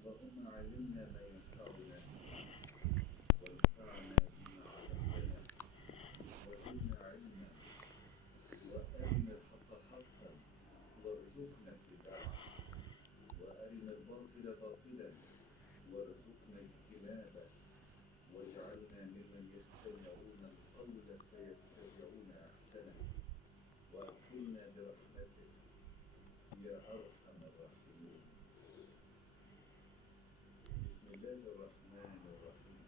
اللهم علمنا ما ينفعنا وانفعنا بما علمتنا وزدنا علما وأرنا الحق حقا وارزقنا اتباعه وأرنا الباطل باطلا وارزقنا اجتنابه واجعلنا ممن يستمعون القول فيتبعون أحسنه وأدخلنا برحمتك يا أرحم الراحمين. بسم الله الرحمن الرحيم.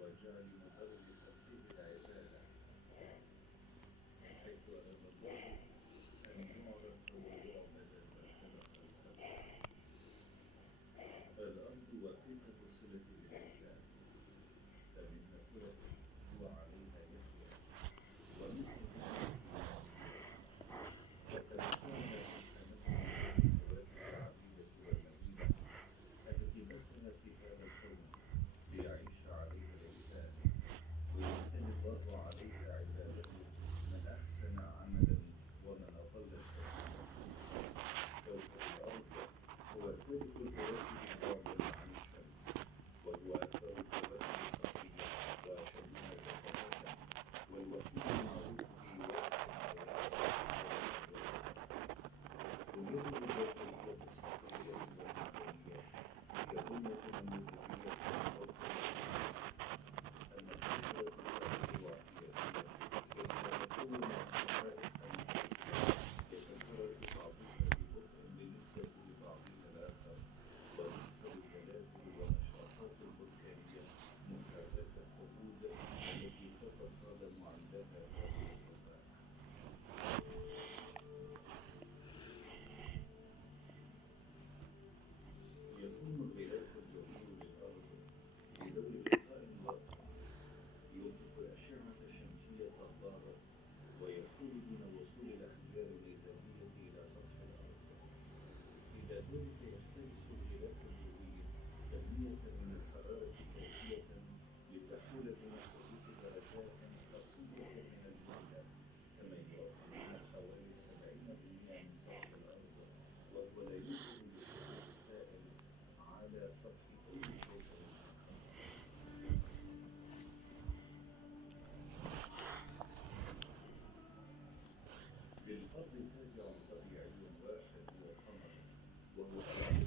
وجعل مدرس فيه العبادة حيث أراد الله أن يعرف ويعبد فخلق الخلق. الأرض وثيقة صلة الإنسان فمنها خلق وعليها يحيى ومنها وقد أخبرنا سبحانه بالحوادث العديدة والمدينة التي دخلت في هذا الكون ليعيش عليها الإنسان ويمتن الله عليها عبادته من أحسن عملا ومن أقل سبيلا. كوكب الأرض هو ثالث الكواكب بعدا عن الشمس وهو أكثر الكواكب صحيا وأشدها كثافة والوحيد المعروف في واقع الحياة الصحية. ومنه الجاذبية الصحية والمدنية هي بنية نموذجية للأرض المنتشرة في ضواحيها وتتكون من صفائح منحسرة يتفرق بعضها ببطء بالنسبة لبعضها الآخر وتحصل زلازل ونشاطات بركانية محركة الحدود التي تتصادم عندها هذه الصفائح. يكون الغلاف الجوي للأرض بدور غطاء ضخم يمسك الأشعة الشمسية الضارة ويحول دون وصول الأحجار الغذائية إلى سطح الأرض. إلى ذلك يحتبس الغلاف الجوي كمية من الحرارة كافية لتحول بين خطوط درجات قصيرة من البرودة كما يدرك منها حوالي 70% من سطح الأرض وهو لا يمكن للوصول السائل على سطح أي كوكب آخر. للأرض تابع طبيعي واحد هو القمر وهو أبعد